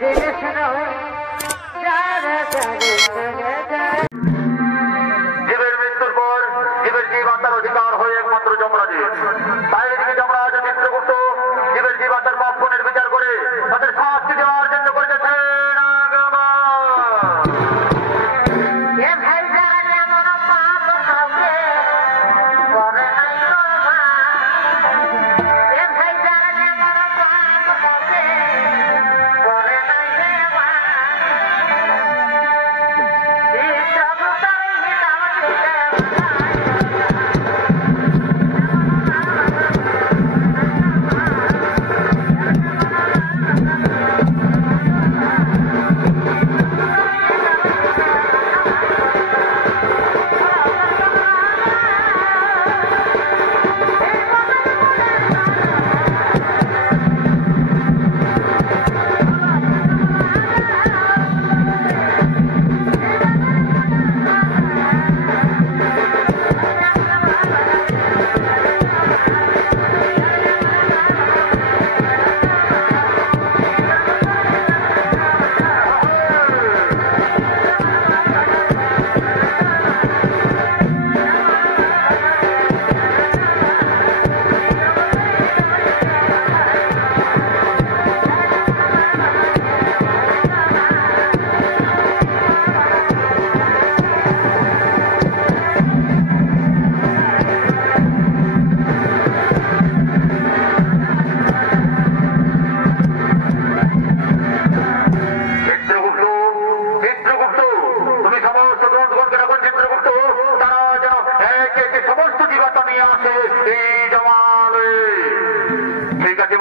জিনিস নয় যারা যাবে জীবের মৃত্যুর পর জীবের জীব আত্মার অধিকার হয়ে একমাত্র যমরাজে। তাই এদিকে যমরাজ চিত্রগুপ্ত জীবের জীব আত্মার পাপ পুণ্যের বিচার করে তাদের শাস্তি দেওয়ার জন্য করেছেন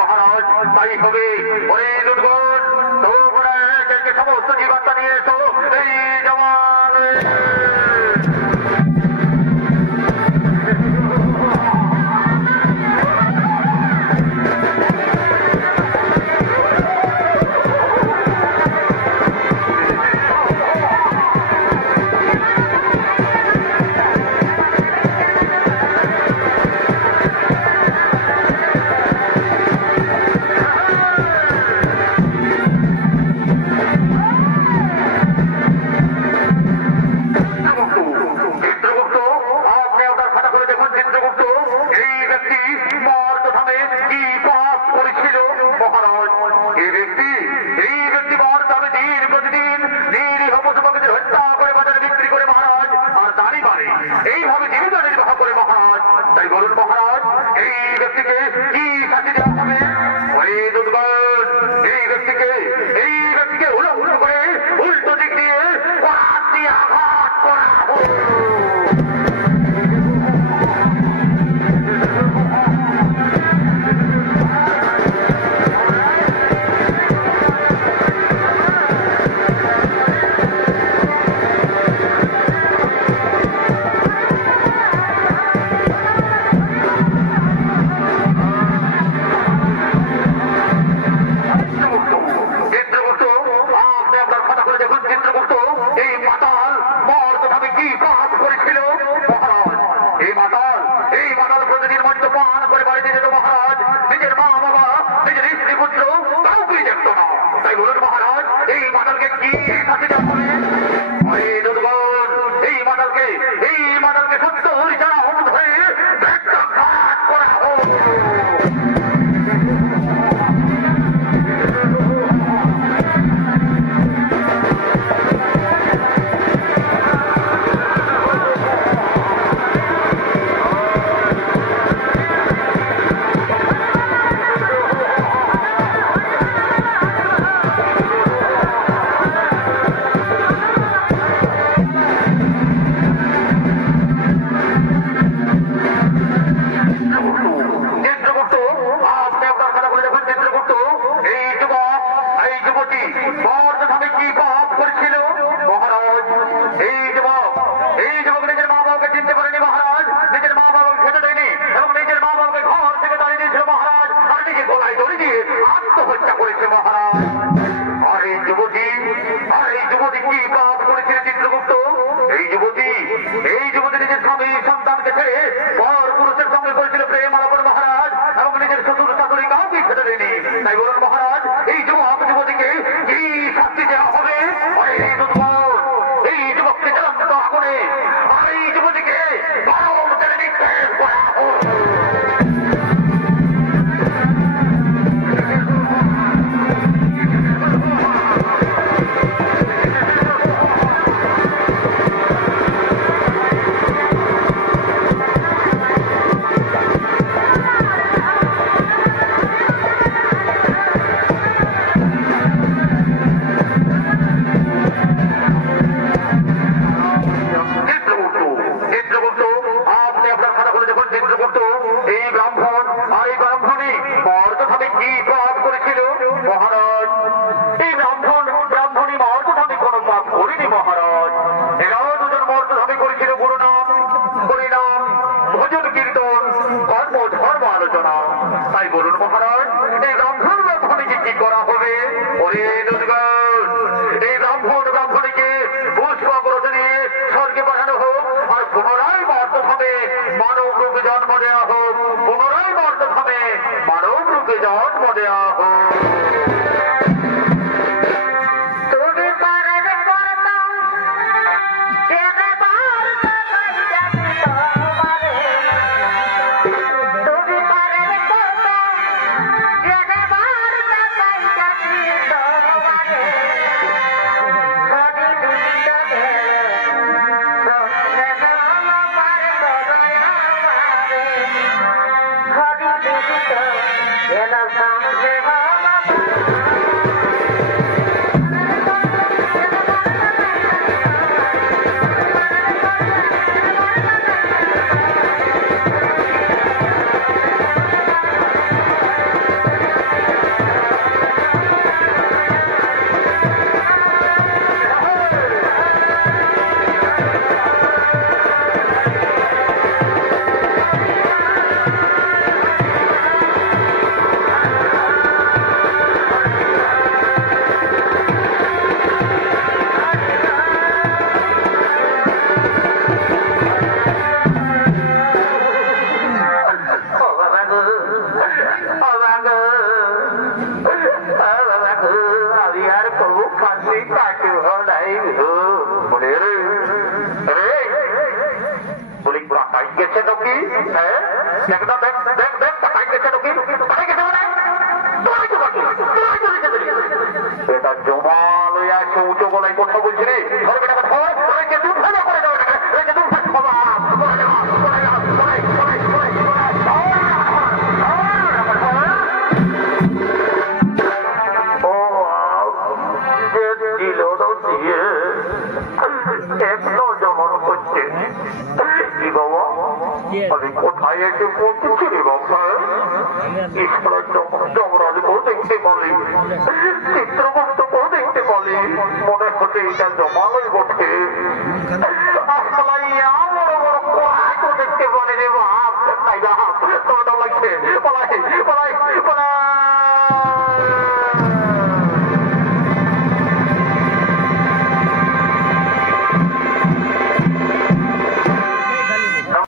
মহারাজ। তাই হবে ওরে দুর্গণ তোমরা একে সমস্ত জীবাত্মা নিয়ে এসো এই জমালে। এইভাবে জীবিকা নির্বাহ করে মহারাজ। তাই বলুন মহারাজ এই ব্যক্তিকে কি শাস্তি দেওয়া হবে? এই ব্যক্তিকে উলঙ্গ করে উল্টো দিক দিয়ে আঘাত করা হোক। এই মাতাল প্রতিদিন মদ্যপান করে বাড়িতে যেত মহারাজ। নিজের মা বাবা নিজের স্ত্রী পুত্র কাউকেই দেখত না। তাই বলুন মহারাজ এই মাতালকে কি শাস্তি দেওয়া হবে? এই মাতালকে সত্য যারা হলুদ হয়ে ঘাত করা হোক। আত্মহত্যা করেছে মহারাজ। আর এই যুবতী কি পাপ করেছিল চিত্রগুপ্ত? এই যুবতী নিজের স্বামী সন্তানকে ছেড়ে পর পুরুষের সঙ্গে করেছিল প্রেম আলাপন মহারাজ, এবং নিজের শ্বশুর শাশুড়ি কাউকে খেতে দেয়নি। তাই বলুন মহারাজ এই যুবতীকে কি আর এই যুবতীকে গরম তেলে নিক্ষেপ করা হোক। তাই বলুন মহারাজ, এই ব্রাহ্মণ ব্রাহ্মণীকে কি করা হবে? ওরে এই ব্রাহ্মণীকে পুষ্পাগ্রত নিয়ে স্বর্গে পাঠানো হোক, আর পুনরায় মর্তভাবে মানব রূপে জন্ম দেওয়া হোক, পুনরায় মর্তভাবে মানব রূপে জন্ম দেওয়া হোক। এটা জমা লইয়া উঁচু গলায় কথা বলছি রে, আমি কোথায় এসে পৌঁছেছি রে বাবা? ঈশ্বরের যমরাজকেও দেখতে পারি, চিত্রগুপ্তকেও দেখতে পারি, মনে হচ্ছে এটা জমালই বটে। আসলাইয়া